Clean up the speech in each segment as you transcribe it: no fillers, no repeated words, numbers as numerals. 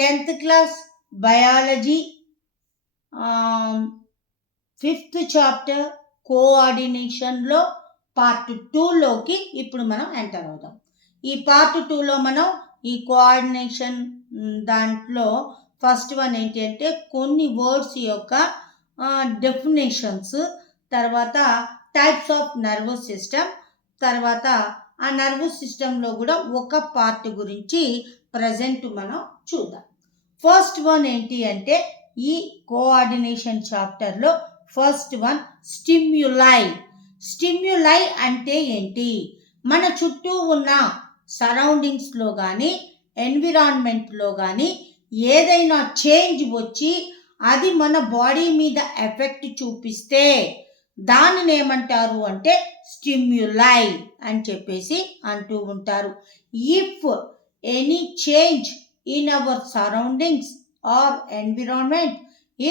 10th class biology 5th chapter కోఆర్డినేషన్లో part 2లోకి ఇప్పుడు మనం ఎంటర్ అవుదాం. ఈ పార్ట్ 2లో మనం ఈ కోఆర్డినేషన్ దాంట్లో ఫస్ట్ వన్ ఏంటి అంటే కొన్ని వర్డ్స్ యొక్క డెఫినేషన్స్, తర్వాత టైప్స్ ఆఫ్ నర్వస్ సిస్టమ్, తర్వాత ఆ నర్వస్ సిస్టంలో కూడా ఒక పార్ట్ గురించి ప్రజెంట్ మనం చూద్దాం. ఫస్ట్ వన్ ఏంటి అంటే ఈ కోఆర్డినేషన్ చాప్టర్లో ఫస్ట్ వన్ స్టిమ్యులై. స్టిమ్యులై అంటే ఏంటి? మన చుట్టూ ఉన్న సరౌండింగ్స్లో కానీ ఎన్విరాన్మెంట్లో కానీ ఏదైనా చేంజ్ వచ్చి అది మన బాడీ మీద ఎఫెక్ట్ చూపిస్తే దానిని ఏమంటారు అంటే స్టిమ్యులై అని చెప్పేసి అంటూ ఉంటారు. If any change in our surroundings or environment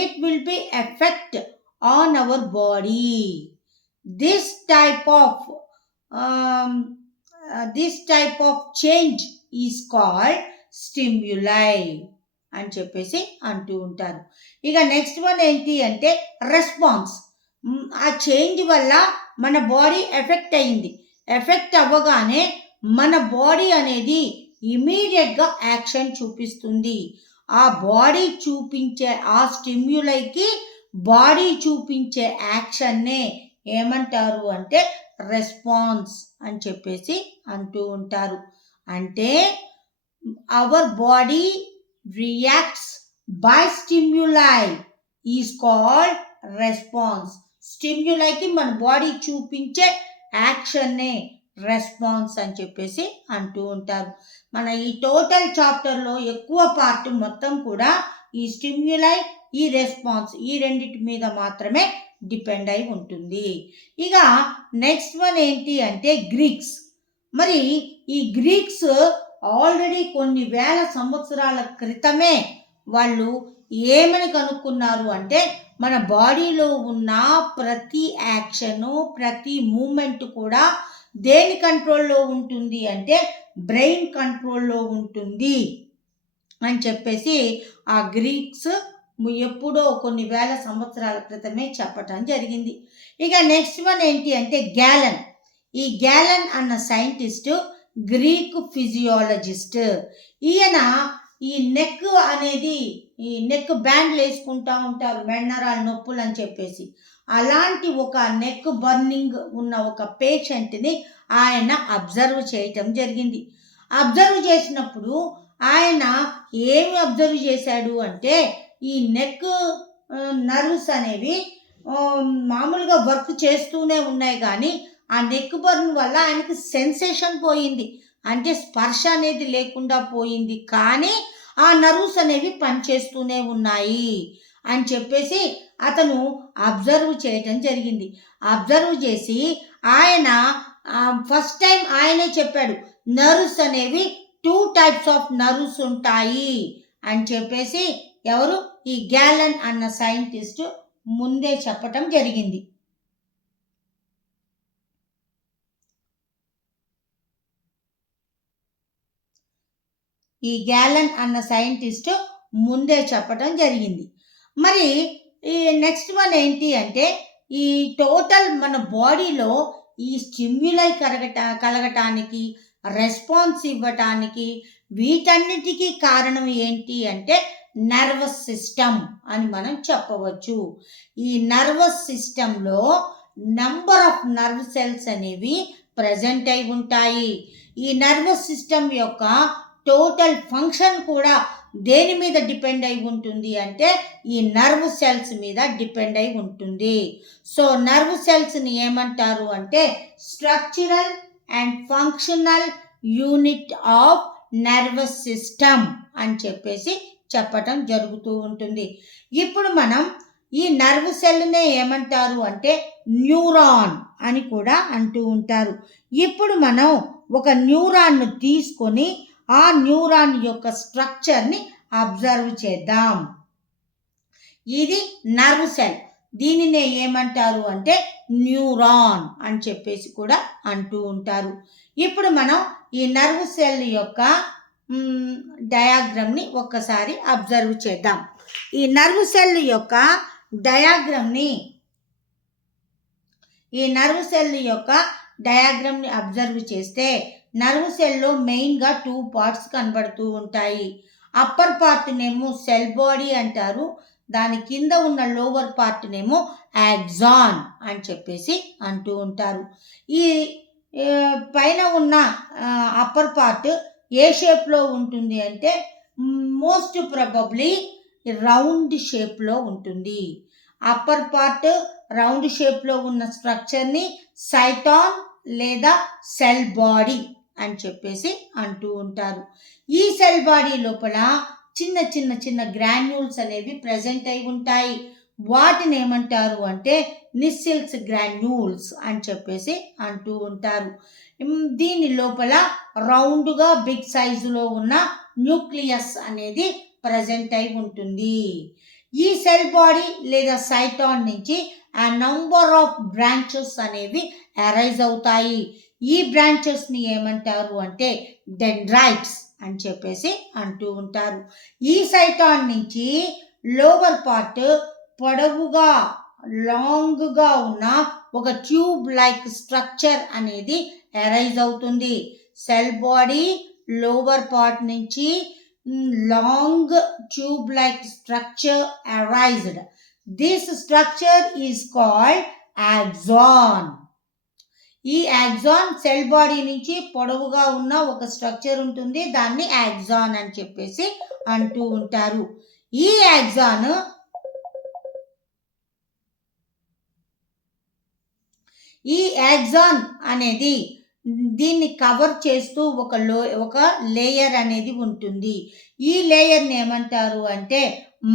it will be effect on our body. This type of change is called stimuli అని చెప్పేసి అంటూ ఉంటారు. ఇక నెక్స్ట్ వన్ ఏంటి అంటే రెస్పాన్స్. ఆ చేంజ్ వల్ల మన బాడీ ఎఫెక్ట్ అయింది. ఎఫెక్ట్ అవ్వగానే మన బాడీ అనేది ఇమీడియట్గా యాక్షన్ చూపిస్తుంది. ఆ బాడీ చూపించే ఆ స్టిమ్యులైకి బాడీ చూపించే యాక్షన్నే ఏమంటారు అంటే రెస్పాన్స్ అని చెప్పేసి అంటూ ఉంటారు. అంటే our body reacts by stimuli is called response. స్టిమ్యులైకి మన బాడీ చూపించే యాక్షన్నే రెస్పాన్స్ అని చెప్పేసి అంటూ ఉంటారు. మన ఈ టోటల్ చాప్టర్లో ఎక్కువ పార్ట్ మొత్తం కూడా ఈ స్టిమ్యులై, ఈ రెస్పాన్స్, ఈ రెండింటి మీద మాత్రమే డిపెండ్ అయి ఉంటుంది. ఇక నెక్స్ట్ వన్ ఏంటి అంటే గ్రీక్స్. మరి ఈ గ్రీక్స్ ఆల్రెడీ కొన్ని వేల సంవత్సరాల క్రితమే వాళ్ళు ఏమని కనుక్కున్నారు అంటే మన బాడీలో ఉన్న ప్రతి యాక్షను, ప్రతి మూమెంట్ కూడా దేని కంట్రోల్లో ఉంటుంది అంటే బ్రెయిన్ కంట్రోల్లో ఉంటుంది అని చెప్పేసి ఆ గ్రీక్స్ ఎప్పుడో కొన్ని వేల సంవత్సరాల క్రితమే చెప్పటం జరిగింది. ఇక నెక్స్ట్ వన్ ఏంటి అంటే గ్యాలన్. ఈ గ్యాలన్ అన్న సైంటిస్ట్ గ్రీక్ ఫిజియాలజిస్ట్. ఈయన ఈ నెక్ అనేది, ఈ నెక్ బ్యాండ్లు వేసుకుంటూ ఉంటారు మెన్నరాలు నొప్పులు అని చెప్పేసి, అలాంటి ఒక నెక్ బర్నింగ్ ఉన్న ఒక పేషెంట్ని ఆయన అబ్జర్వ్ చేయటం జరిగింది. అబ్జర్వ్ చేసినప్పుడు ఆయన ఏమి అబ్జర్వ్ చేశాడు అంటే ఈ నెక్ నర్వ్స్ అనేవి మామూలుగా వర్క్ చేస్తూనే ఉన్నాయి, కానీ ఆ నెక్ బర్న్ వల్ల ఆయనకి సెన్సేషన్ పోయింది, అంటే స్పర్శ అనేది లేకుండా పోయింది, కానీ ఆ నర్వ్స్ అనేవి పనిచేస్తూనే ఉన్నాయి అని చెప్పేసి అతను అబ్జర్వ్ చేయటం జరిగింది. అబ్జర్వ్ చేసి ఆయన ఫస్ట్ టైం ఆయనే చెప్పాడు నర్వ్స్ అనేవి 2 టైప్స్ ఆఫ్ నర్వ్స్ ఉంటాయి అని చెప్పేసి ఎవరు ఈ గ్యాలన్ అన్న సైంటిస్ట్ ముందే చెప్పటం జరిగింది. ఈ గ్యాలన్ అన్న సైంటిస్ట్ ముందే చెప్పటం జరిగింది. మరి ఈ నెక్స్ట్ వన్ ఏంటి అంటే ఈ టోటల్ మన బాడీలో ఈ స్టిమ్యులై కలగటానికి, రెస్పాన్స్ ఇవ్వటానికి, వీటన్నిటికీ కారణం ఏంటి అంటే నర్వస్ సిస్టమ్ అని మనం చెప్పవచ్చు. ఈ నర్వస్ సిస్టంలో నంబర్ ఆఫ్ నర్వ్ సెల్స్ అనేవి ప్రజెంట్ అయి ఉంటాయి. ఈ నర్వస్ సిస్టమ్ యొక్క టోటల్ ఫంక్షన్ కూడా దేని మీద డిపెండ్ అయి ఉంటుంది అంటే ఈ నర్వ్ సెల్స్ మీద డిపెండ్ అయి ఉంటుంది. సో నర్వ్ సెల్స్ని ఏమంటారు అంటే structural and functional unit of nervous system అని చెప్పేసి చెప్పటం జరుగుతూ ఉంటుంది. ఇప్పుడు మనం ఈ నర్వ్ సెల్నే ఏమంటారు అంటే న్యూరాన్ అని కూడా అంటూ ఉంటారు. ఇప్పుడు మనం ఒక న్యూరాన్ను తీసుకొని ఆ న్యూరాన్ యొక్క స్ట్రక్చర్ని అబ్జర్వ్ చేద్దాం. ఇది నర్వ్ సెల్, దీనినే ఏమంటారు అంటే న్యూరాన్ అని చెప్పేసి కూడా అంటూ ఉంటారు. ఇప్పుడు మనం ఈ నర్వ్ సెల్ యొక్క డయాగ్రామ్ని ఒక్కసారి అబ్జర్వ్ చేద్దాం. ఈ నర్వ్ సెల్ యొక్క డయాగ్రామ్ని అబ్జర్వ్ చేస్తే నర్వ్ సెల్లో మెయిన్గా 2 పార్ట్స్ కనబడుతూ ఉంటాయి. అప్పర్ పార్ట్నేమో సెల్ బాడీ అంటారు, దాని కింద ఉన్న లోవర్ పార్ట్నేమో యాక్సాన్ అని చెప్పేసి అంటూ ఉంటారు. ఈ పైన ఉన్న అప్పర్ పార్ట్ ఏ షేప్లో ఉంటుంది అంటే మోస్ట్ ప్రాబబ్లీ రౌండ్ షేప్లో ఉంటుంది. అప్పర్ పార్ట్ రౌండ్ షేప్లో ఉన్న స్ట్రక్చర్ని సైటాన్ లేదా సెల్ బాడీ అని చెప్పేసి అంటూ ఉంటారు. ఈ సెల్ బాడీ లోపల చిన్న చిన్న చిన్న గ్రాన్యూల్స్ అనేవి ప్రజెంట్ అయి ఉంటాయి. వాటిని ఏమంటారు అంటే నిస్సిల్స్ గ్రాన్యూల్స్ అని చెప్పేసి అంటూ ఉంటారు. దీని లోపల రౌండ్గా బిగ్ సైజులో ఉన్న న్యూక్లియస్ అనేది ప్రజెంట్ అయి ఉంటుంది. ఈ సెల్ బాడీ లేదా సైటాన్ నుంచి ఆ నంబర్ ఆఫ్ బ్రాంచెస్ అనేవి అరైజ్ అవుతాయి. ఈ బ్రాంచెస్ని ఏమంటారు అంటే డెండ్రైట్స్ అని చెప్పేసి అంటూ ఉంటారు. ఈ సైటాన్ నుంచి లోవర్ పార్ట్ పొడవుగా లాంగ్గా ఉన్న ఒక ట్యూబ్ లైక్ స్ట్రక్చర్ అనేది అరైజ్ అవుతుంది. సెల్ బాడీ లోవర్ పార్ట్ నుంచి long tube like structure arised. This structure is called axon. ఈ యాక్సాన్ సెల్ బాడీ నుంచి పొడవుగా ఉన్న ఒక స్ట్రక్చర్ ఉంటుంది, దాన్ని యాక్సాన్ అని చెప్పేసి అంటూ ఉంటారు. ఈ యాక్సాన్ అనేది దీన్ని కవర్ చేస్తూ ఒక లేయర్ అనేది ఉంటుంది. ఈ లేయర్ని ఏమంటారు అంటే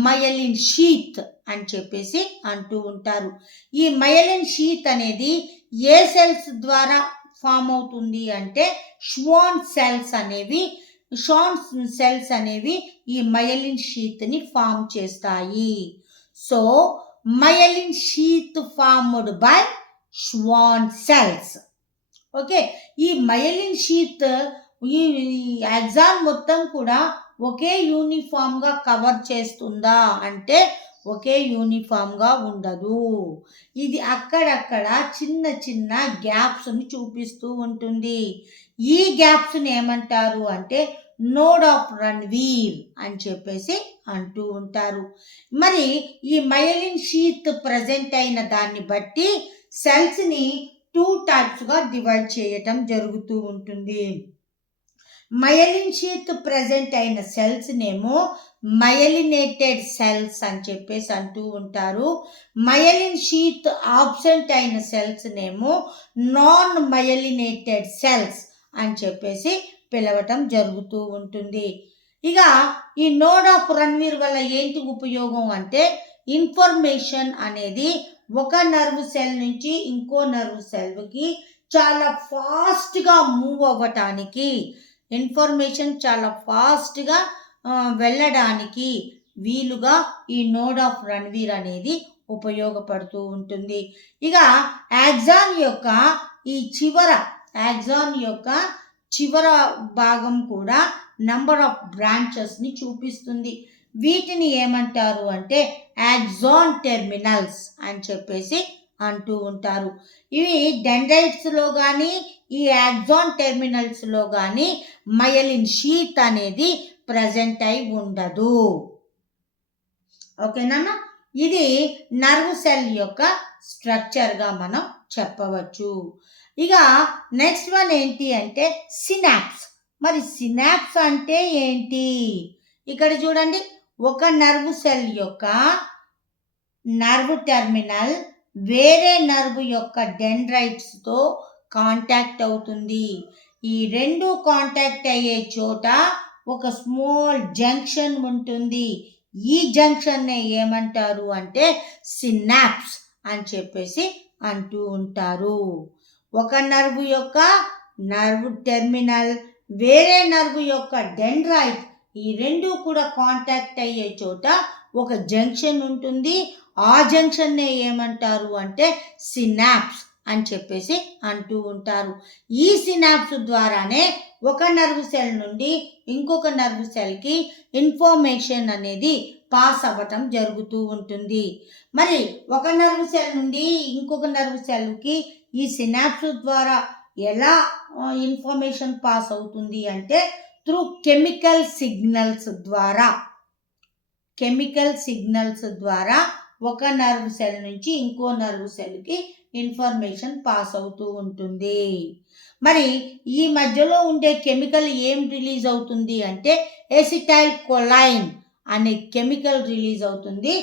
మయలిన్ షీత్ అని చెప్పేసి అంటూ ఉంటారు. ఈ మయలిన్ షీత్ అనేది ఏ సెల్స్ ద్వారా ఫామ్ అవుతుంది అంటే షాన్ సెల్స్ అనేవి ఈ మయలిన్ షీత్ని ఫామ్ చేస్తాయి. So myelin sheath formed by Schwann cells. Okay, ఈ మయలిన్ షీత్ ఈ యాక్సాన్ మొత్తం కూడా ఒకే యూనిఫామ్గా కవర్ చేస్తుందా అంటే ఒకే యూనిఫామ్గా ఉండదు. ఇది అక్కడక్కడ చిన్న చిన్న గ్యాప్స్ని చూపిస్తూ ఉంటుంది. ఈ గ్యాప్స్ని ఏమంటారు అంటే నోడ్ ఆఫ్ రణ్వీర్ అని చెప్పేసి అంటూ ఉంటారు. మరి ఈ మయలిన్ షీత్ ప్రజెంట్ అయిన దాన్ని బట్టి సెల్స్ని 2 టైప్స్గా డివైడ్ చేయటం జరుగుతూ ఉంటుంది. మయలిన్ షీత్ ప్రజెంట్ అయిన సెల్స్ నేమో మయలినేటెడ్ సెల్స్ అని చెప్పేసి అంటూ ఉంటారు. మయలిన్ షీత్ ఆబ్సెంట్ అయిన సెల్స్ నేమో నాన్ మయలినేటెడ్ సెల్స్ అని చెప్పేసి పిలవటం జరుగుతూ ఉంటుంది. ఇక ఈ నోడ్ ఆఫ్ రణ్వీర్ వల్ల ఏంటి ఉపయోగం అంటే ఇన్ఫర్మేషన్ అనేది ఒక నర్వ్ సెల్ నుంచి ఇంకో నర్వ్ సెల్కి చాలా ఫాస్ట్గా మూవ్ అవ్వటానికి, ఇన్ఫర్మేషన్ చాలా ఫాస్ట్గా వెళ్ళడానికి వీలుగా ఈ నోడ్ ఆఫ్ రణ్వీర్ అనేది ఉపయోగపడుతూ ఉంటుంది. ఇక యాక్సాన్ యొక్క చివర భాగం కూడా నంబర్ ఆఫ్ బ్రాంచెస్ని చూపిస్తుంది. వీటిని ఏమంటారు అంటే యాక్సాన్ టెర్మినల్స్ అని చెప్పేసి అంటూ ఉంటారు. ఇవి డెండ్రైట్స్లో కానీ ఈ యాక్సాన్ టెర్మినల్స్లో కానీ మయలిన్ షీత్ అనేది ప్రజెంట్ అయి ఉండదు. ఓకేనా? ఇది నర్వ్ సెల్ యొక్క స్ట్రక్చర్గా మనం చెప్పవచ్చు. ఇక నెక్స్ట్ వన్ ఏంటి అంటే సినాప్స్. మరి సినాప్స్ అంటే ఏంటి? ఇక్కడ చూడండి, ఒక నర్వ్ సెల్ యొక్క నర్వ్ టెర్మినల్ వేరే నర్వ్ యొక్క డెండ్రైట్స్తో కాంటాక్ట్ అవుతుంది. ఈ రెండు కాంటాక్ట్ అయ్యే చోట ఒక స్మాల్ జంక్షన్ ఉంటుంది. ఈ జంక్షన్నే ఏమంటారు అంటే సినాప్స్ అని చెప్పేసి అంటూ ఉంటారు. ఒక నర్వ్ యొక్క నర్వ్ టెర్మినల్ వేరే నర్వ్ యొక్క డెండ్రైట్, ఈ రెండు కూడా కాంటాక్ట్ అయ్యే చోట ఒక జంక్షన్ ఉంటుంది. ఆ జంక్షన్నే ఏమంటారు అంటే సినాప్స్ అని చెప్పేసి అంటూ ఉంటారు. ఈ సినాప్స్ ద్వారానే ఒక నర్వ్ సెల్ నుండి ఇంకొక నర్వ్ సెల్కి ఇన్ఫర్మేషన్ అనేది పాస్ అవ్వటం జరుగుతూ ఉంటుంది. మరి ఒక నర్వ్ సెల్ నుండి ఇంకొక నర్వ్ సెల్కి ఈ సినాప్స్ ద్వారా ఎలా ఇన్ఫర్మేషన్ పాస్ అవుతుంది అంటే త్రూ కెమికల్ సిగ్నల్స్ ద్వారా ఒక నర్వ్ సెల్ నుంచి ఇంకో నర్వ్ సెల్కి ఇన్ఫర్మేషన్ పాస్ అవుతూ ఉంటుంది. మరి ఈ మధ్యలో ఉండే కెమికల్ ఏం రిలీజ్ అవుతుంది అంటే ఎసిటైల్ కొలైన్ అనే కెమికల్ రిలీజ్ అవుతుంది.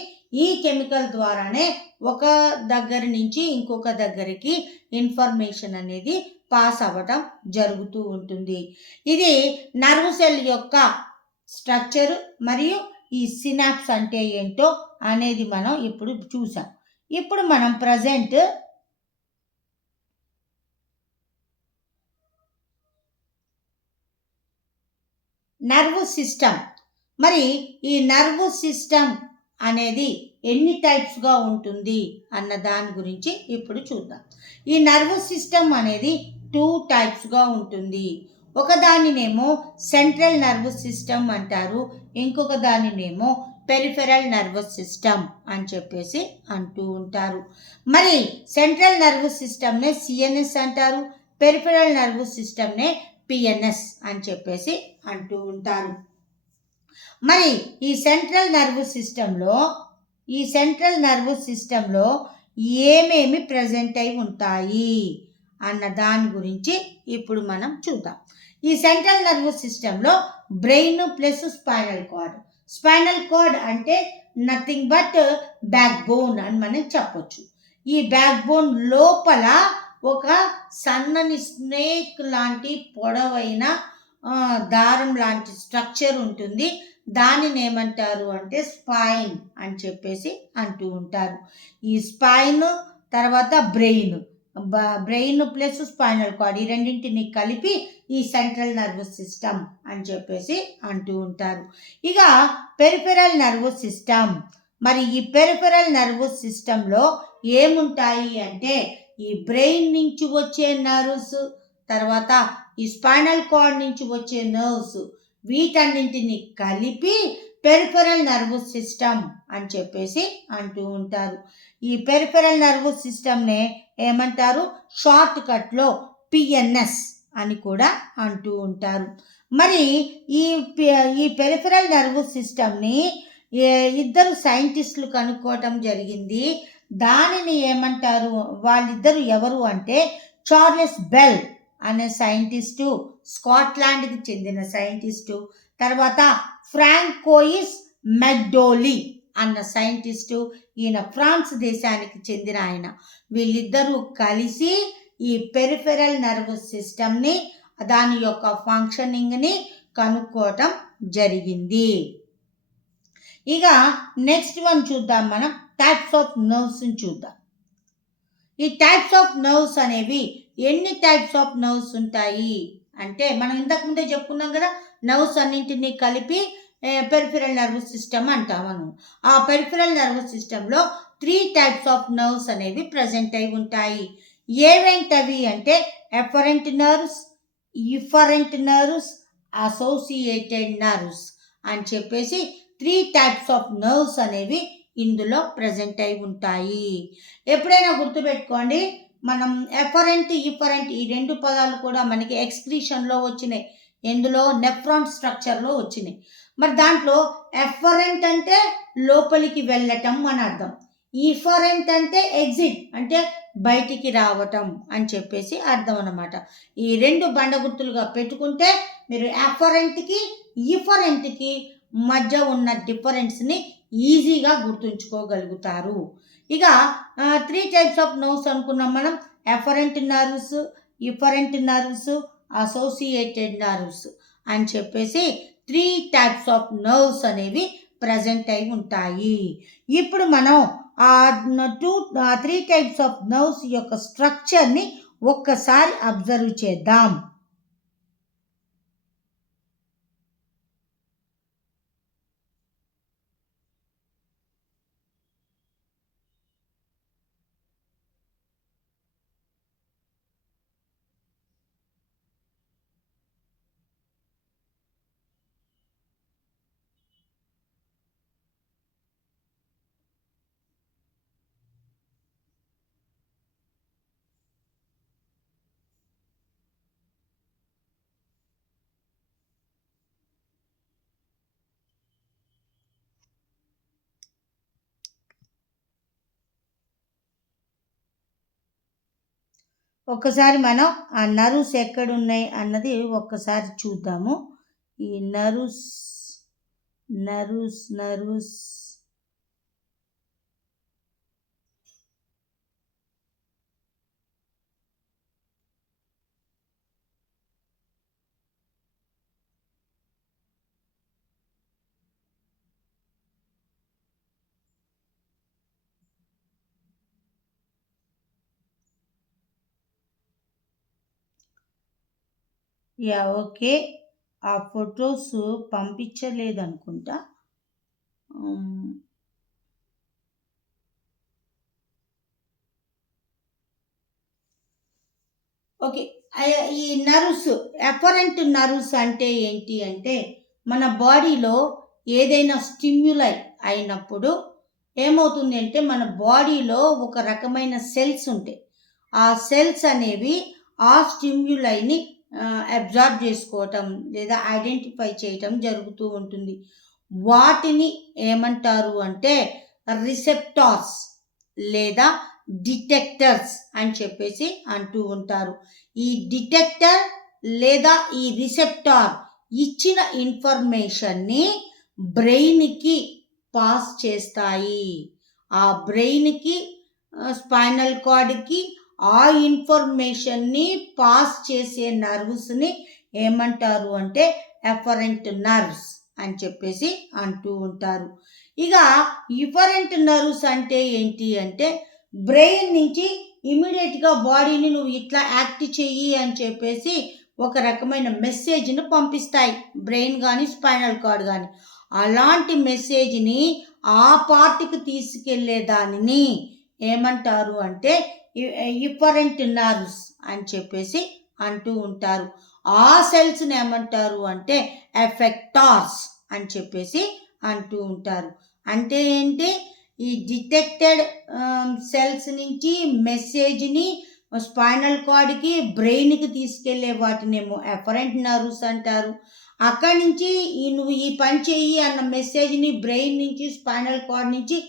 ఈ కెమికల్ ద్వారానే ఒక దగ్గర నుంచి ఇంకొక దగ్గరికి ఇన్ఫర్మేషన్ అనేది పాస్ అవ్వటం జరుగుతూ ఉంటుంది. ఇది నర్వ్ సెల్ యొక్క స్ట్రక్చర్ మరియు ఈ సినాప్స్ అంటే ఏంటో అనేది మనం ఇప్పుడు చూసాం. ఇప్పుడు మనం ప్రజెంట్ నర్వ్ సిస్టమ్, మరి ఈ నర్వ్ సిస్టమ్ అనేది ఎన్ని టైప్స్గా ఉంటుంది అన్న దాని గురించి ఇప్పుడు చూద్దాం. ఈ నర్వ్ సిస్టమ్ అనేది 2 టైప్స్గా ఉంటుంది. ఒకదానినేమో సెంట్రల్ నర్వస్ సిస్టమ్ అంటారు, ఇంకొక దానినేమో పెరిఫెరల్ నర్వస్ సిస్టమ్ అని చెప్పేసి అంటూ ఉంటారు. మరి సెంట్రల్ నర్వస్ సిస్టమ్నే సిఎన్ఎస్ అంటారు, పెరిఫెరల్ నర్వస్ సిస్టమ్నే పిఎన్ఎస్ అని చెప్పేసి అంటూ ఉంటారు. మరి ఈ సెంట్రల్ నర్వస్ సిస్టంలో ఏమేమి ప్రజెంట్ అయి ఉంటాయి అన్న దాని గురించి ఇప్పుడు మనం చూద్దాం. ఈ సెంట్రల్ నర్వస్ సిస్టంలో బ్రెయిన్ ప్లస్ స్పైనల్ కార్డ్ అంటే నథింగ్ బట్ బ్యాక్ బోన్ అని మనం చెప్పొచ్చు. ఈ బ్యాక్ బోన్ లోపల ఒక సన్నని స్నేక్ లాంటి పొడవైన దారం లాంటి స్ట్రక్చర్ ఉంటుంది. దానిని ఏమంటారు అంటే స్పైన్ అని చెప్పేసి అంటూ ఉంటారు. ఈ స్పైన్ తర్వాత బ్రెయిన్ ప్లస్ స్పైనల్ కార్డ్ ఈ రెండింటిని కలిపి ఈ సెంట్రల్ నర్వస్ సిస్టమ్ అని చెప్పేసి అంటూ ఉంటారు. ఇక పెరిఫెరల్ నర్వస్ సిస్టమ్, మరి ఈ పెరిఫెరల్ నర్వస్ సిస్టంలో ఏముంటాయి అంటే ఈ బ్రెయిన్ నుంచి వచ్చే నర్వ్స్, తర్వాత ఈ స్పైనల్ కార్డ్ నుంచి వచ్చే నర్వ్స్, వీటన్నింటిని కలిపి పెరిఫెరల్ నర్వస్ సిస్టమ్ అని చెప్పేసి అంటూ ఉంటారు. ఈ పెరిఫెరల్ నర్వస్ సిస్టమ్నే ఏమంటారు షార్ట్ కట్లో పిఎన్ఎస్ అని కూడా అంటూ ఉంటారు. మరి ఈ పెరిఫెరల్ నర్వస్ సిస్టమ్ని ఇద్దరు సైంటిస్టులు కనుక్కోవటం జరిగింది. దానిని ఏమంటారు, వాళ్ళిద్దరు ఎవరు అంటే చార్లెస్ బెల్ అనే సైంటిస్టు, స్కాట్లాండ్కి చెందిన సైంటిస్టు, తర్వాత ఫ్రాంకోయిస్ మెక్డోలీ అన్న సైంటిస్టు, ఈయన ఫ్రాన్స్ దేశానికి చెందిన ఆయన. వీళ్ళిద్దరూ కలిసి ఈ పెరిఫెరల్ నర్వస్ సిస్టమ్ని, దాని యొక్క ఫంక్షనింగ్ని కనుక్కోవటం జరిగింది. ఇక నెక్స్ట్ వన్ చూద్దాం, మనం టైప్స్ ఆఫ్ నర్వ్స్ని చూద్దాం. ఈ టైప్స్ ఆఫ్ నర్వ్స్ అనేవి ఎన్ని టైప్స్ ఆఫ్ నర్వ్స్ ఉంటాయి అంటే మనం ఇంతకుముందే చెప్పుకున్నాం కదా, నర్వ్స్ అన్నింటినీ కలిపి పెరిఫెరల్ నర్వస్ సిస్టమ్ అంటాము. ఆ పెరిఫెరల్ నర్వస్ సిస్టంలో 3 టైప్స్ ఆఫ్ నర్వ్స్ అనేవి ప్రజెంట్ అయి ఉంటాయి. ఏవేంటవి అంటే efferent nerves, efferent nerves, associated nerves అని చెప్పేసి 3 టైప్స్ ఆఫ్ నర్వ్స్ అనేవి ఇందులో ప్రజెంట్ అయి ఉంటాయి. ఎప్పుడైనా గుర్తుపెట్టుకోండి, మనం ఎఫరెంట్ ఇఫరెంట్ ఈ 2 పదాలు కూడా మనకి ఎక్స్క్రీషన్లో వచ్చినాయి. ఎందులో నెఫ్రాన్ స్ట్రక్చర్లో వచ్చినాయి. మరి దాంట్లో ఎఫరెంట్ అంటే లోపలికి వెళ్ళటం అని అర్థం, ఇఫరెంట్ అంటే ఎగ్జిట్ అంటే బయటికి రావటం అని చెప్పేసి అర్థం అన్నమాట. ఈ 2 బండ గుర్తులుగా పెట్టుకుంటే మీరు ఎఫరెంట్కి ఇఫరెంట్కి మధ్య ఉన్న డిఫరెన్స్ని ఈజీగా గుర్తుంచుకోగలుగుతారు. ఇక 3 టైప్స్ ఆఫ్ నర్వ్స్ అనుకున్నాం మనం, efferent nerves, efferent nerves, associated nerves అని చెప్పేసి 3 టైప్స్ ఆఫ్ నర్వ్స్ అనేవి ప్రజెంట్ అయి ఉంటాయి. ఇప్పుడు మనం ఆ 3 టైప్స్ ఆఫ్ నర్వ్స్ యొక్క స్ట్రక్చర్ని ఒక్కసారి అబ్జర్వ్ చేద్దాం. ఒక్కసారి మనం ఆ నర్వ్స్ ఎక్కడున్నాయి అన్నది ఒక్కసారి చూద్దాము. ఈ నర్వ్స్ ఓకే. ఆ ఫొటోస్ పంపించలేదనుకుంటా. ఓకే. ఈ ఎఫరెంట్ నర్వ్స్ అంటే ఏంటి అంటే, మన బాడీలో ఏదైనా స్టిమ్యులై అయినప్పుడు ఏమవుతుంది అంటే, మన బాడీలో ఒక రకమైన సెల్స్ ఉంటాయి. ఆ సెల్స్ అనేవి ఆ స్టిమ్యులైని అబ్జార్బ్ చేసుకోవటం లేదా ఐడెంటిఫై చేయటం జరుగుతూ ఉంటుంది. వాటిని ఏమంటారు అంటే రిసెప్టార్స్ లేదా డిటెక్టర్స్ అని చెప్పేసి అంటూ ఉంటారు. ఈ డిటెక్టర్ లేదా ఈ రిసెప్టార్ ఇచ్చిన ఇన్ఫర్మేషన్ని బ్రెయిన్కి పాస్ చేస్తాయి. ఆ బ్రెయిన్కి స్పైనల్ కార్డ్కి ఆ ఇన్ఫర్మేషన్ని పాస్ చేసే నర్వ్స్ని ఏమంటారు అంటే ఎఫరెంట్ నర్వ్స్ అని చెప్పేసి అంటూ ఉంటారు. ఇక ఇఫరెంట్ నర్వ్స్ అంటే ఏంటి అంటే, బ్రెయిన్ నుంచి ఇమీడియట్గా బాడీని నువ్వు ఇట్లా యాక్ట్ చెయ్యి అని చెప్పేసి ఒక రకమైన మెసేజ్ని పంపిస్తాయి బ్రెయిన్ కానీ స్పైనల్ కార్డ్ కానీ. అలాంటి మెసేజ్ని ఆ పార్ట్కి తీసుకెళ్లే దానిని ఏమంటారు అంటే ఇఫరెంట్ నర్వ్స్ అని చెప్పేసి అంటూ ఉంటారు. ఆ సెల్స్ని ఏమంటారు అంటే ఎఫెక్టార్స్ అని చెప్పేసి అంటూ ఉంటారు. అంటే ఏంటి, ఈ డిటెక్టెడ్ సెల్స్ నుంచి మెసేజ్ని స్పైనల్ కార్డ్కి బ్రెయిన్కి తీసుకెళ్లే వాటినేమో ఎఫరెంట్ నర్వ్స్ అంటారు. అక్కడి నుంచి నువ్వు ఈ పని చెయ్యి అన్న మెసేజ్ని బ్రెయిన్ నుంచి స్పైనల్ కార్డ్ నుంచి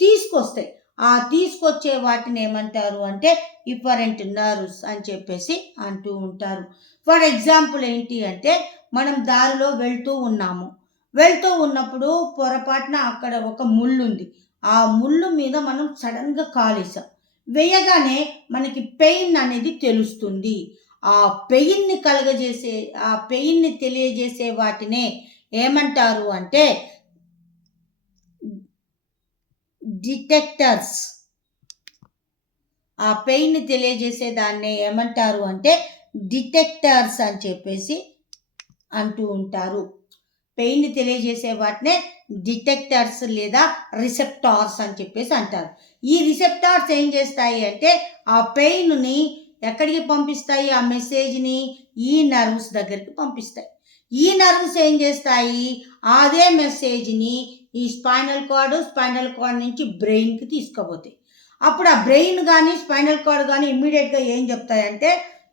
తీసుకొస్తాయి. ఆ తీసుకొచ్చే వాటిని ఏమంటారు అంటే ఇఫరెంట్ నర్వ్స్ అని చెప్పేసి అంటూ ఉంటారు. ఫర్ ఎగ్జాంపుల్ ఏంటి అంటే, మనం దారిలో వెళ్తూ ఉన్నప్పుడు పొరపాటున అక్కడ ఒక ముళ్ళు ఉంది. ఆ ముళ్ళు మీద మనం సడన్గా కాలేసాం. వేయగానే మనకి పెయిన్ అనేది తెలుస్తుంది. ఆ పెయిన్ని తెలియజేసే వాటినే ఏమంటారు అంటే డిటెక్టర్స్. ఆ పెయిన్ని తెలియజేసే దాన్ని ఏమంటారు అంటే డిటెక్టర్స్ అని చెప్పేసి అంటూ ఉంటారు. పెయిన్ని తెలియజేసే వాటినే డిటెక్టర్స్ లేదా రిసెప్టార్స్ అని చెప్పేసి అంటారు. ఈ రిసెప్టార్స్ ఏం చేస్తాయి అంటే ఆ పెయిన్ని ఎక్కడికి పంపిస్తాయి, ఆ మెసేజ్ని ఈ నర్వ్స్ దగ్గరికి పంపిస్తాయి. ఈ నర్వ్స్ ఏం చేస్తాయి, అదే మెసేజ్ని ఈ స్పైనల్ కార్డ్ నుంచి బ్రెయిన్కి తీసుకుపోతాయి. అప్పుడు ఆ బ్రెయిన్ కానీ స్పైనల్ కార్డ్ కానీ ఇమ్మీడియట్గా ఏం చెప్తాయంటే,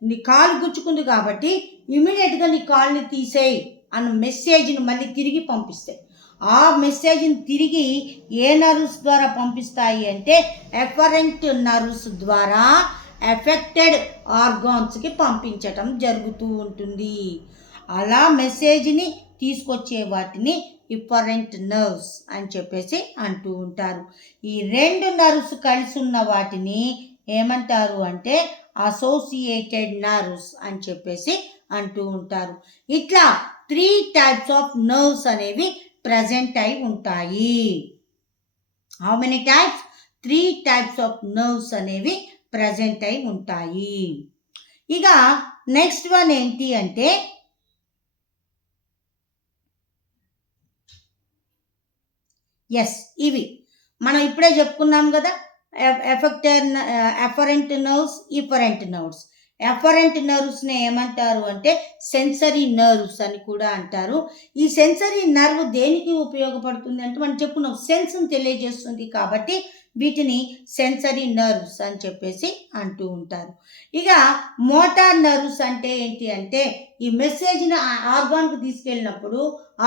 నీ కాలు గుచ్చుకుంది కాబట్టి ఇమ్మీడియట్గా నీ కాలుని తీసేయి అన్న మెసేజ్ని మళ్ళీ తిరిగి పంపిస్తాయి. ఆ మెసేజ్ని తిరిగి ఏ నర్వ్స్ ద్వారా పంపిస్తాయి అంటే ఎఫరెంట్ నర్వ్స్ ద్వారా ఎఫెక్టెడ్ ఆర్గాన్స్కి పంపించటం జరుగుతూ ఉంటుంది. అలా మెసేజ్ని తీసుకొచ్చే వాటిని ఇఫరెంట్ నర్వ్స్ అని చెప్పేసి అంటూ ఉంటారు. ఈ రెండు నర్వ్స్ కలిసి ఉన్న వాటిని ఏమంటారు అంటే అసోసియేటెడ్ నర్వ్స్ అని చెప్పేసి అంటూ ఉంటారు. ఇట్లా 3 types ఆఫ్ నర్వ్స్ అనేవి ప్రజెంట్ అయి ఉంటాయి. How many types? 3 types of nerves అనేవి ప్రజెంట్ అయి ఉంటాయి. ఇక నెక్స్ట్ వన్ ఏంటి అంటే ఇవి మనం ఇప్పుడే చెప్పుకున్నాం కదా, afferent nerves, efferent nerves. Afferent నర్వ్స్ని ఏమంటారు అంటే సెన్సరీ నర్వ్స్ అని కూడా అంటారు. ఈ సెన్సరీ నర్వ్ దేనికి ఉపయోగపడుతుంది అంటే మనం చెప్పుకున్నాం సెన్స్ని తెలియజేస్తుంది కాబట్టి వీటిని సెన్సరీ నర్వ్స్ అని చెప్పేసి అంటూ ఉంటారు. ఇక మోటార్ నర్వ్స్ అంటే ఏంటి అంటే ఈ మెసేజ్ని ఆర్గాన్కి తీసుకెళ్ళినప్పుడు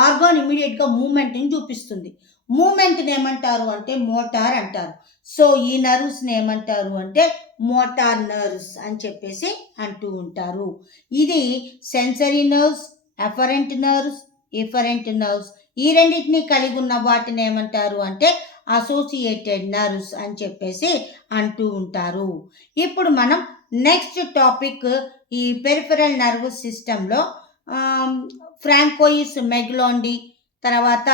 ఆర్గాన్ ఇమీడియట్గా మూమెంట్ని చూపిస్తుంది. మూమెంట్ని ఏమంటారు అంటే మోటార్ అంటారు. సో ఈ నర్వ్స్ని ఏమంటారు అంటే మోటార్ నర్వ్స్ అని చెప్పేసి అంటూ ఉంటారు. ఇది sensory nerves, efferent nerves, efferent nerves ఈ రెండింటిని కలిగి ఉన్న వాటిని ఏమంటారు అంటే అసోసియేటెడ్ నర్వ్స్ అని చెప్పేసి అంటూ ఉంటారు. ఇప్పుడు మనం నెక్స్ట్ టాపిక్ ఈ పెరిఫెరల్ నర్వస్ సిస్టంలో ఫ్రాంకోయిస్ మెగ్లాండి, తర్వాత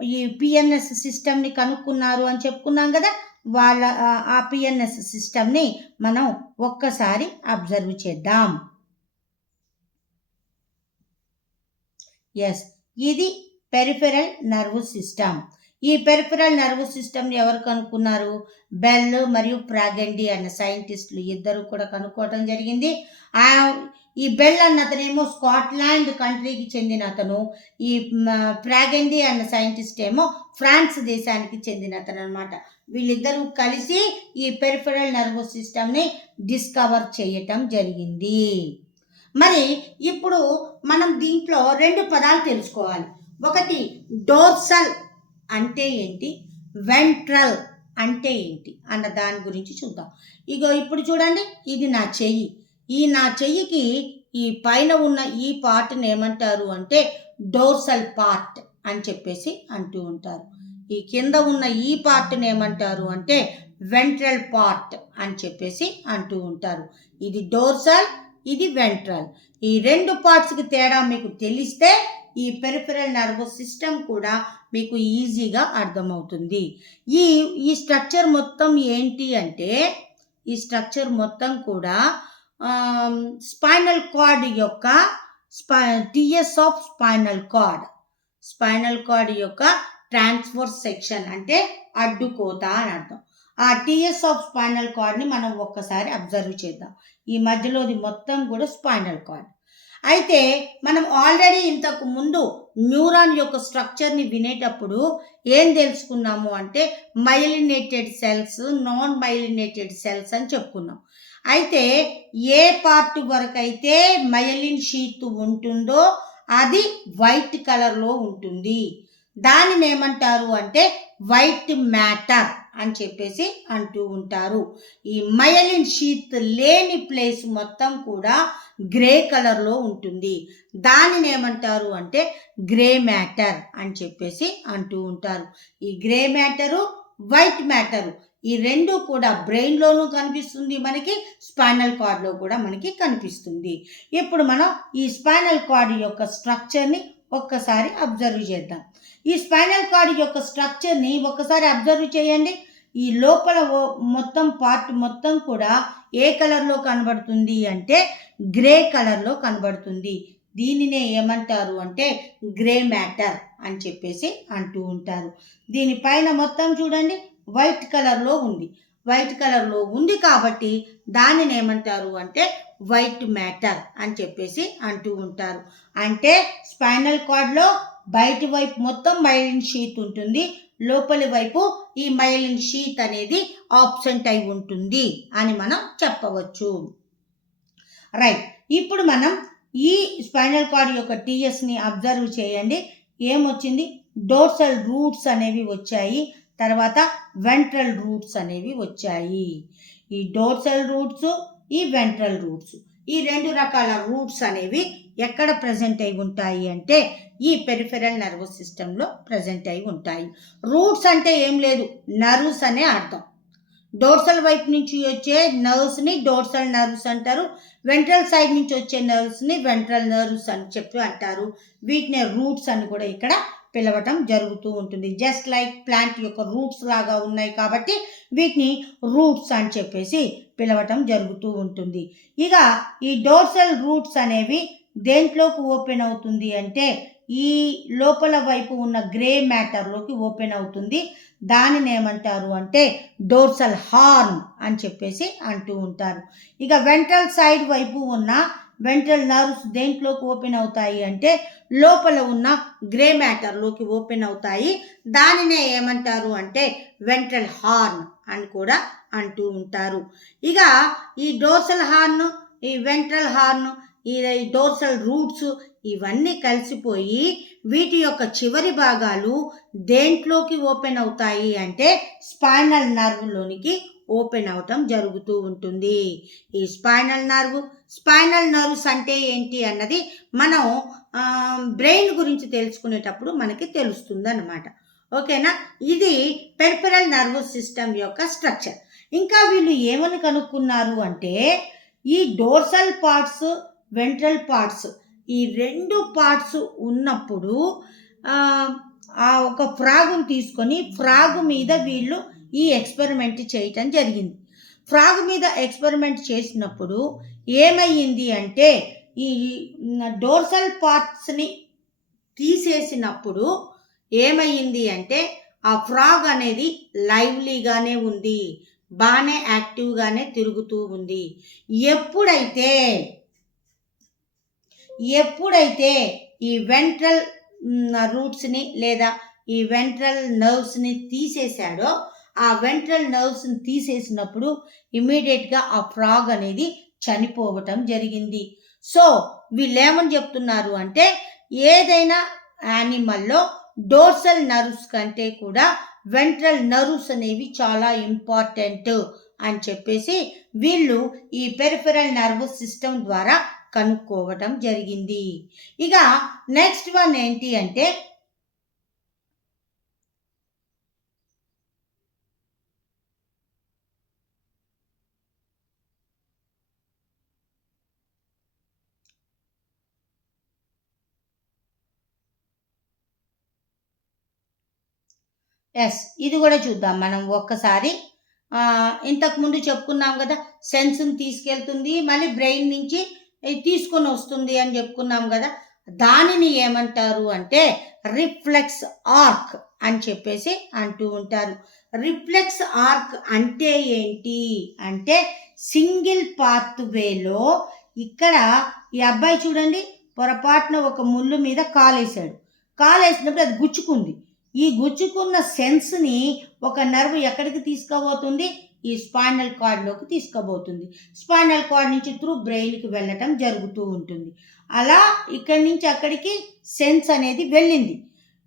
ఈ పిఎన్ఎస్ సిస్టమ్ని కనుక్కున్నారు అని చెప్పుకున్నాం కదా. వాళ్ళ ఆ పిఎన్ఎస్ సిస్టమ్ని మనం ఒక్కసారి అబ్జర్వ్ చేద్దాం. ఎస్, ఇది పెరిఫెరల్ నర్వస్ సిస్టమ్. ఈ పెరిఫెరల్ నర్వస్ సిస్టమ్ని ఎవరు కనుక్కున్నారు? బెల్ మరియు ప్రాగండి అన్న సైంటిస్టులు ఇద్దరు కూడా కనుక్కోవటం జరిగింది. ఈ బెల్ అన్న అతనేమో స్కాట్లాండ్ కంట్రీకి చెందిన అతను, ఈ ప్రాగండి అన్న సైంటిస్ట్ ఏమో ఫ్రాన్స్ దేశానికి చెందిన అతను అనమాట. వీళ్ళిద్దరూ కలిసి ఈ పెరిఫెరల్ నర్వస్ సిస్టమ్ని డిస్కవర్ చేయటం జరిగింది. మరి ఇప్పుడు మనం దీంట్లో 2 పదాలు తెలుసుకోవాలి. ఒకటి డోర్సల్ అంటే ఏంటి, వెంట్రల్ అంటే ఏంటి అన్న దాని గురించి చూద్దాం. ఇగో ఇప్పుడు చూడండి, ఇది నా చెయ్యి. ఈ నా చెయ్యికి ఈ పైన ఉన్న ఈ పార్ట్ని ఏమంటారు అంటే డోర్సల్ పార్ట్ అని చెప్పేసి అంటూ ఉంటారు. ఈ కింద ఉన్న ఈ పార్ట్ని ఏమంటారు అంటే వెంట్రల్ పార్ట్ అని చెప్పేసి అంటూ ఉంటారు. ఇది డోర్సల్, ఇది వెంట్రల్. ఈ 2 పార్ట్స్కి తేడా మీకు తెలిస్తే ఈ పెరిఫెరల్ నర్వస్ సిస్టమ్ కూడా మీకు ఈజీగా అర్థమవుతుంది. ఈ స్ట్రక్చర్ మొత్తం ఏంటి అంటే ఈ స్ట్రక్చర్ మొత్తం కూడా స్పైనల్ కార్డ్ యొక్క టిఎస్ ఆఫ్ స్పైనల్ కార్డ్ యొక్క ట్రాన్స్ఫర్ సెక్షన్ అంటే అడ్డుకోత అని అర్థం. ఆ టిఎస్ ఆఫ్ స్పైనల్ కార్డ్ని మనం ఒక్కసారి అబ్జర్వ్ చేద్దాం. ఈ మధ్యలోది మొత్తం కూడా స్పైనల్ కార్డ్. అయితే మనం ఆల్రెడీ ఇంతకు ముందు న్యూరాన్ యొక్క స్ట్రక్చర్ని వినేటప్పుడు ఏం తెలుసుకున్నాము అంటే myelinated cells, non myelinated cells అని చెప్పుకున్నాం. అయితే ఏ పార్ట్ వరకు అయితే మైలిన్ షీత్ ఉంటుందో అది వైట్ కలర్లో ఉంటుంది. దానిని ఏమంటారు అంటే వైట్ మ్యాటర్ అని చెప్పేసి అంటూ ఉంటారు. ఈ మైలిన్ షీత్ లేని ప్లేస్ మొత్తం కూడా గ్రే కలర్లో ఉంటుంది. దానిని ఏమంటారు అంటే గ్రే మ్యాటర్ అని చెప్పేసి అంటూ ఉంటారు. ఈ గ్రే మ్యాటరు, వైట్ మ్యాటరు ఈ 2 కూడా బ్రెయిన్లోనూ కనిపిస్తుంది, మనకి స్పైనల్ కార్డ్లో కూడా మనకి కనిపిస్తుంది. ఇప్పుడు మనం ఈ స్పైనల్ కార్డ్ యొక్క స్ట్రక్చర్ని ఒక్కసారి అబ్జర్వ్ చేద్దాం. ఈ స్పైనల్ కార్డ్ యొక్క స్ట్రక్చర్ని ఒక్కసారి అబ్జర్వ్ చేయండి. ఈ లోపల మొత్తం పార్ట్ మొత్తం కూడా ఏ కలర్లో కనబడుతుంది అంటే గ్రే కలర్లో కనబడుతుంది. దీనినే ఏమంటారు అంటే గ్రే మ్యాటర్ అని చెప్పేసి అంటూ ఉంటారు. దీనిపైన మొత్తం చూడండి వైట్ కలర్లో ఉంది. వైట్ కలర్లో ఉంది కాబట్టి దానిని ఏమంటారు అంటే వైట్ మ్యాటర్ అని చెప్పేసి అంటూ ఉంటారు. అంటే స్పైనల్ కార్డ్లో బయటి వైపు మొత్తం మైలిన్ షీత్ ఉంటుంది, లోపలి వైపు ఈ మైలిన్ షీత్ అనేది ఆబ్సెంట్ అయి ఉంటుంది అని మనం చెప్పవచ్చు. రైట్, ఇప్పుడు మనం ఈ స్పైనల్ కార్డ్ యొక్క టిఎస్ని అబ్జర్వ్ చేయండి. ఏమొచ్చింది? డోర్సల్ రూట్స్ అనేవి వచ్చాయి, తర్వాత వెంట్రల్ రూట్స్ అనేవి వచ్చాయి. ఈ డోర్సల్ రూట్స్, ఈ వెంట్రల్ రూట్స్, ఈ 2 రకాల రూట్స్ అనేవి ఎక్కడ ప్రజెంట్ అయి ఉంటాయి అంటే ఈ పెరిఫెరల్ నర్వస్ సిస్టంలో ప్రజెంట్ అయి ఉంటాయి. రూట్స్ అంటే ఏం లేదు, నర్వ్స్ అనే అర్థం. డోర్సల్ వైపు నుంచి వచ్చే నర్వ్స్ని డోర్సల్ నర్వ్స్ అంటారు, వెంట్రల్ సైడ్ నుంచి వచ్చే నర్వ్స్ని వెంట్రల్ నర్వ్స్ అని చెప్పి అంటారు. వీటిని రూట్స్ అని కూడా ఇక్కడ పిలవటం జరుగుతూ ఉంటుంది. జస్ట్ లైక్ ప్లాంట్ యొక్క రూట్స్ లాగా ఉన్నాయి కాబట్టి వీటిని రూట్స్ అని చెప్పేసి పిలవటం జరుగుతూ ఉంటుంది. ఇక ఈ డోర్సల్ రూట్స్ అనేవి దేంట్లోకి ఓపెన్ అవుతుంది అంటే ఈ లోపల వైపు ఉన్న గ్రే మ్యాటర్లోకి ఓపెన్ అవుతుంది. దానిని ఏమంటారు అంటే డోర్సల్ హార్న్ అని చెప్పేసి అంటూ ఉంటారు. ఇక వెంట్రల్ సైడ్ వైపు ఉన్న వెంట్రల్ నర్వ్స్ దేంట్లోకి ఓపెన్ అవుతాయి అంటే లోపల ఉన్న గ్రే మ్యాటర్లోకి ఓపెన్ అవుతాయి. దానినే ఏమంటారు అంటే వెంట్రల్ హార్న్ అని కూడా అంటూ ఉంటారు. ఇక ఈ డోర్సల్ హార్న్, ఈ వెంట్రల్ హార్న్, ఈ డోర్సల్ రూట్స్ ఇవన్నీ కలిసిపోయి వీటి యొక్క చివరి భాగాలు దేంట్లోకి ఓపెన్ అవుతాయి అంటే స్పైనల్ నర్వ్లోనికి ఓపెన్ అవటం జరుగుతూ ఉంటుంది. ఈ స్పైనల్ నర్వ్స్ అంటే ఏంటి అన్నది మనం బ్రెయిన్ గురించి తెలుసుకునేటప్పుడు మనకి తెలుస్తుంది అన్నమాట. ఓకేనా? ఇది పెరిఫెరల్ నర్వస్ సిస్టమ్ యొక్క స్ట్రక్చర్. ఇంకా వీళ్ళు ఏమని కనుక్కున్నారు అంటే ఈ డోర్సల్ పార్ట్స్, వెంట్రల్ పార్ట్స్ ఈ రెండు పార్ట్స్ ఉన్నప్పుడు ఆ ఒక ఫ్రాగును తీసుకొని ఫ్రాగ్ మీద వీళ్ళు ఈ ఎక్స్పెరిమెంట్ చేయటం జరిగింది. ఫ్రాగ్ మీద ఎక్స్పెరిమెంట్ చేసినప్పుడు ఏమయ్యింది అంటే ఈ డోర్సల్ పార్ట్స్ని తీసేసినప్పుడు ఏమయ్యింది అంటే ఆ ఫ్రాగ్ అనేది లైవ్లీగానే ఉంది, బాగానే యాక్టివ్గానే తిరుగుతూ ఉంది. ఎప్పుడైతే ఈ వెంట్రల్ రూట్స్ని లేదా ఈ వెంట్రల్ నర్వ్స్ని తీసేశాడో ఆ వెంట్రల్ నర్వ్స్ని తీసేసినప్పుడు ఇమీడియట్గా ఆ ఫ్రాగ్ అనేది చనిపోవటం జరిగింది. సో వీళ్ళు ఏమని చెప్తున్నారు అంటే ఏదైనా యానిమల్లో డోర్సల్ నర్వ్స్ కంటే కూడా వెంట్రల్ నర్వ్స్ అనేవి చాలా ఇంపార్టెంట్ అని చెప్పేసి వీళ్ళు ఈ పెరిఫెరల్ నర్వస్ సిస్టమ్ ద్వారా కనుక్కోవటం జరిగింది. ఇక నెక్స్ట్ వన్ ఏంటి అంటే ఇది కూడా చూద్దాం మనం ఒక్కసారి. ఇంతకుముందు చెప్పుకున్నాం కదా, సెన్స్ని తీసుకెళ్తుంది మళ్ళీ బ్రెయిన్ నుంచి తీసుకొని వస్తుంది అని చెప్పుకున్నాం కదా. దానిని ఏమంటారు అంటే రిఫ్లెక్స్ ఆర్క్ అని చెప్పేసి అంటూ ఉంటారు. రిఫ్లెక్స్ ఆర్క్ అంటే ఏంటి అంటే సింగిల్ పాత్ వేలో ఇక్కడ ఈ అబ్బాయి చూడండి పొరపాటున ఒక ముళ్ళు మీద కాలేసినప్పుడు అది గుచ్చుకుంది. ఈ గుచ్చుకున్న సెన్స్ని ఒక నర్వ్ ఎక్కడికి తీసుకుపోతుంది? ఈ స్పైనల్ కార్డ్లోకి తీసుకుపోతుంది. స్పైనల్ కార్డ్ నుంచి త్రూ బ్రెయిన్కి వెళ్ళటం జరుగుతూ ఉంటుంది. అలా ఇక్కడి నుంచి అక్కడికి సెన్స్ అనేది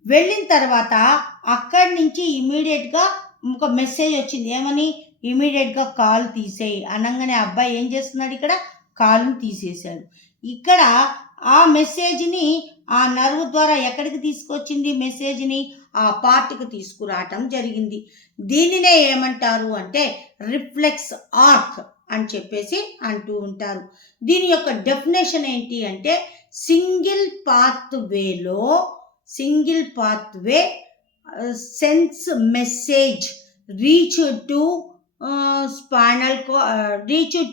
వెళ్ళిన తర్వాత అక్కడి నుంచి ఇమీడియట్గా ఒక మెసేజ్ వచ్చింది. ఏమని? ఇమీడియట్గా కాలు తీసేయి అనగానే అబ్బాయి ఏం చేస్తున్నాడు? ఇక్కడ కాలుని తీసేశాడు. ఇక్కడ ఆ మెసేజ్ని ఆ నర్వ్ ద్వారా ఎక్కడికి తీసుకొచ్చింది? మెసేజ్ని ఆ పార్ట్కి తీసుకురావటం జరిగింది. దీనినే ఏమంటారు అంటే రిఫ్లెక్స్ ఆర్క్ అని చెప్పేసి అంటూ ఉంటారు. దీని యొక్క డెఫినేషన్ ఏంటి అంటే single pathway sense message reach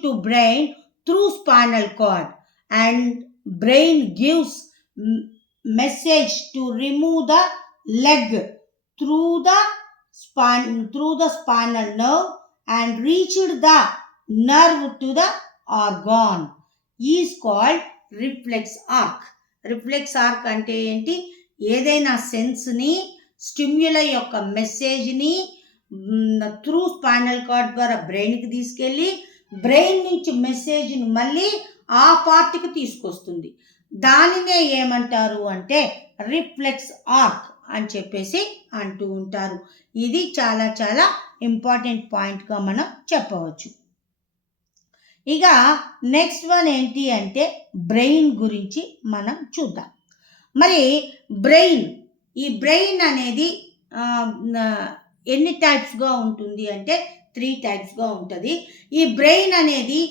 to brain through spinal cord and brain gives message to remove the leg through the spinal nerve and reached the nerve to the organ is called reflex arc. Reflex arc అంటే ఏంటి? ఏదైనా సెన్స్ని stimuli యొక్క మెసేజ్ని through spinal cord ద్వారా బ్రెయిన్కి తీసుకెళ్ళి brain నుంచి మెసేజ్ని మళ్ళీ ఆ పార్ట్కి తీసుకొస్తుంది. దానినే ఏమంటారు అంటే రిఫ్లెక్స్ ఆర్క్ అని చెప్పేసి అంటూ ఉంటారు. ఇది చాలా చాలా ఇంపార్టెంట్ పాయింట్గా మనం చెప్పవచ్చు. ఇక నెక్స్ట్ వన్ ఏంటి అంటే బ్రెయిన్ గురించి మనం చూద్దాం. మరి ఈ బ్రెయిన్ అనేది ఎన్ని టైప్స్గా ఉంటుంది అంటే 3 టైప్స్గా ఉంటుంది. ఈ బ్రెయిన్ అనేది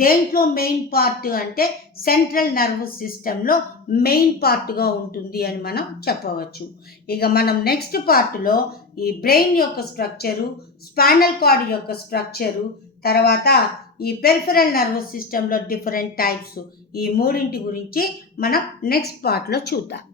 దేంట్లో మెయిన్ పార్ట్ అంటే సెంట్రల్ నర్వస్ సిస్టంలో మెయిన్ పార్ట్గా ఉంటుంది అని మనం చెప్పవచ్చు. ఇక మనం నెక్స్ట్ పార్ట్లో ఈ బ్రెయిన్ యొక్క స్ట్రక్చరు, స్పైనల్ కార్డ్ యొక్క స్ట్రక్చరు, తర్వాత ఈ పెరిఫెరల్ నర్వస్ సిస్టంలో డిఫరెంట్ టైప్స్, ఈ 3 గురించి మనం నెక్స్ట్ పార్ట్లో చూద్దాం.